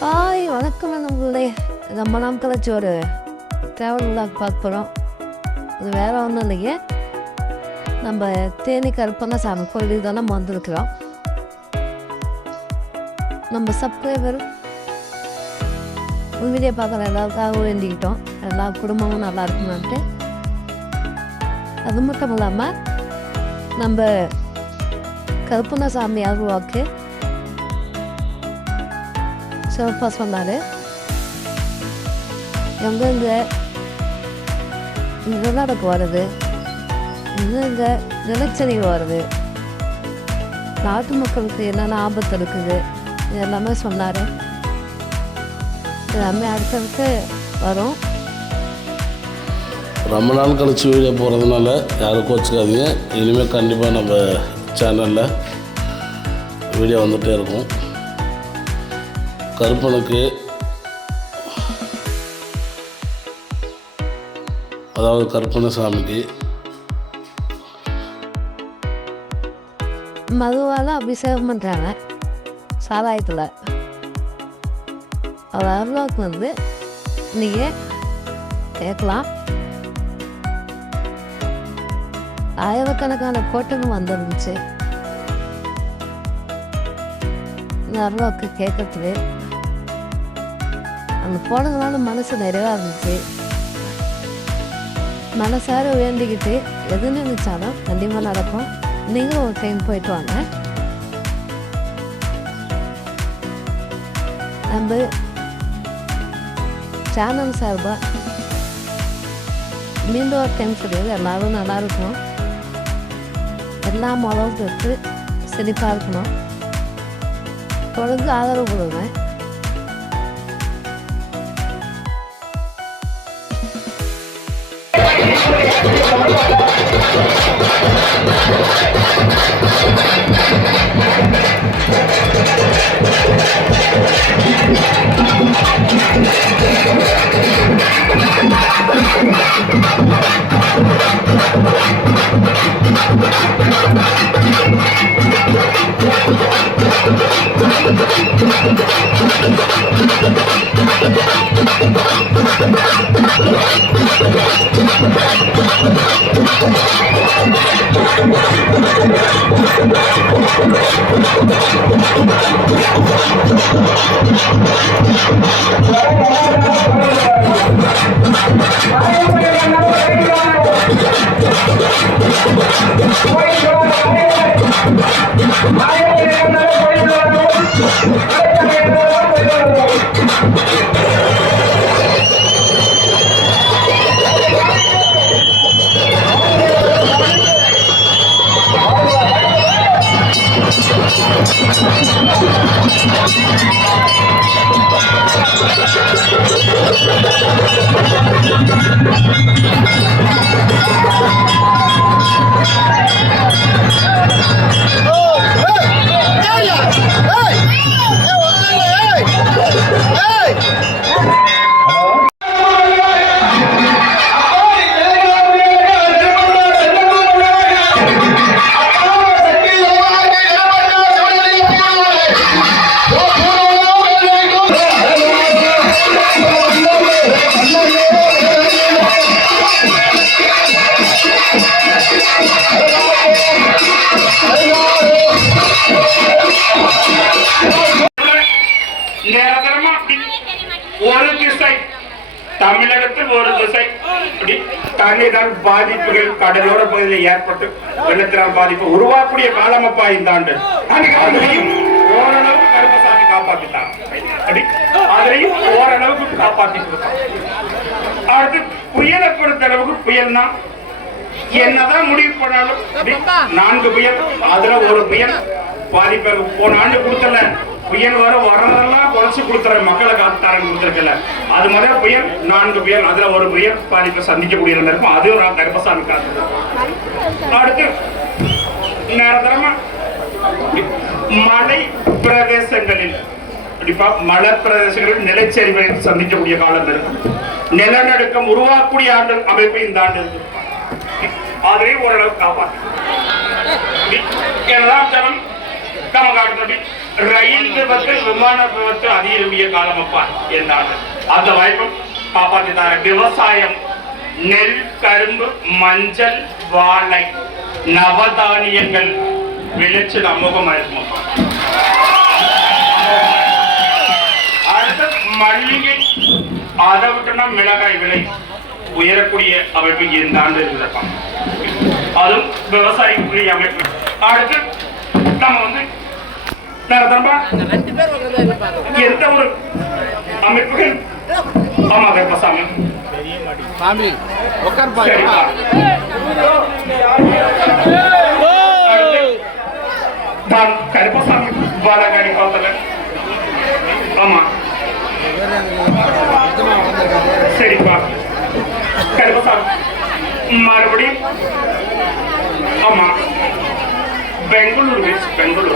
Hi வணக்கம் நம்மளே ரொம்ப நாள் கழிச்சு ஒரு ட்ராவல் விளாக் பார்க்க போகிறோம். அது வேறு ஒன்றும் இல்லைங்க, நம்ம தேனி கருப்பண்ணசாமி கோயிலுக்கு தான் நம்ம வந்திருக்கிறோம். நம்ம சப்ஸ்கிரைபர் வீடியோ பார்க்குற எல்லாருக்காகவும் வேண்டிக்கிட்டோம், எல்லா குடும்பமும் நல்லா இருக்கணும்ட்டு. அது மட்டும் இல்லாமல் நம்ம கருப்பண்ணசாமி அருள்வாக்கு சிவப்பா சொன்னார், எங்கெங்கே நிலநடுக்கம் வருது, எங்கெங்கே நிலச்சரிவு வருது, நாட்டு மக்களுக்கு என்னென்ன ஆபத்து இருக்குது, இது எல்லாமே சொன்னார். எல்லாமே அடுத்தடுத்து வரும். ரொம்ப நாள் கழிச்சு வீடியோ போகிறதுனால யாரும் கோச்சிக்காதீங்க. இனிமேல் கண்டிப்பாக நம்ம சேனலில் வீடியோ வந்துகிட்டே இருக்கும். கருப்பனுக்கு அதாவது கருப்பண்ணசாமிக்கு மதுவால் அபிஷேகம் பண்ணுறாங்க சாராயத்தில். அவர் அருள்வாக்கு வந்து நீங்கள் கேட்கலாம். ஆயிரக்கணக்கான கூட்டமும் வந்துருந்துச்சு இந்த அருள்வாக்கு கேட்கறதுக்கு. அந்த போனதுனால மனசு நிறைவாக இருந்துச்சு. மனசார வேண்டிக்கிட்டு எது நினைச்சாலும் கண்டிப்பாக நடக்கும். நீங்களும் ஒரு டைம் போயிட்டு வாங்க. நம்ம சேனல் சார்பாக மீண்டும் ஒரு டைம் சொல்லியது எல்லோரும் நல்லா இருக்கணும், எல்லா மதத்துக்கு செழிப்பாக இருக்கணும். தொடர்ந்து ஆதரவு கொடுங்க. ஒரு திசை தமிழகத்தில் ஒரு திசை தண்ணீரால் பாதிப்புகள் கடலோர பகுதியில் ஏற்பட்டு வெள்ளத்தினால் பாதிப்பு உருவாக்கூடிய காலமப்பா இந்த ஆண்டு. அதையும் ஓரளவுக்கு கருப்பசாமி காப்பாற்றிட்டாங்க, அதையும் ஓரளவுக்கு காப்பாற்றி கொடுத்தாங்க. அடுத்து புயலை பொறுத்த அளவுக்கு புயல் தான் என்னதான் முடிவு பண்ணாலும் 4 புயல், அதுல ஒரு புயல் பாதிப்பை போன ஆண்டு கொடுத்தல. புயல் வரதெல்லாம் குறைச்சு கொடுத்துற மக்களை காத்தாரன் கொடுத்துருக்கல. அது மாதிரி புயல் 4 புயல், அதுல ஒரு புயல் பாதிப்பை சந்திக்கக்கூடிய இருக்கும். அதுவும் நான் கருப்பசாமி காத்து. அடுத்து நேரத்தரமா மலை பிரதேசங்களில் கண்டிப்பா மலை பிரதேசங்களில் நிலச்சரிவை சந்திக்கக்கூடிய காலம் இருக்கும். நிலநடுக்கம் உருவாக்கக்கூடிய ஆண்டு அமைப்பு இந்த ஆண்டு இருக்கு. அதையும் ஓரளவுக்கு காப்பாற்று. என்னதான் ஜனம் கம காட்டு ரயில் விபத்து விமான விபத்து அதிகரிய காலமப்பா என்றாங்க. அந்த வாய்ப்பும் காப்பாற்றினார். விவசாயம் நெல், கரும்பு, மஞ்சள், வாழை, நவதானியங்கள் விளைச்சல் அமோகமா இருக்குமாப்பா. அடுத்து மல்லிகை, அதை விட்டுனா மிளகாய் விலை உயரக்கூடிய அமைப்பு இந்த ஆண்டு இருக்குதப்பா. அதுவும் விவசாயிக்குரிய அமைப்பு. அடுத்து நம்ம வந்து எந்த ஒரு அமைப்புகள் ஆமா கருப்பசாமி சரிப்பா. நான் கருப்பசாமி பாலகாடி பார்த்தல. ஆமா சரிப்பா கருப்பசாமி மறுபடியும் ஆமா பெங்களூர் பெங்களூர்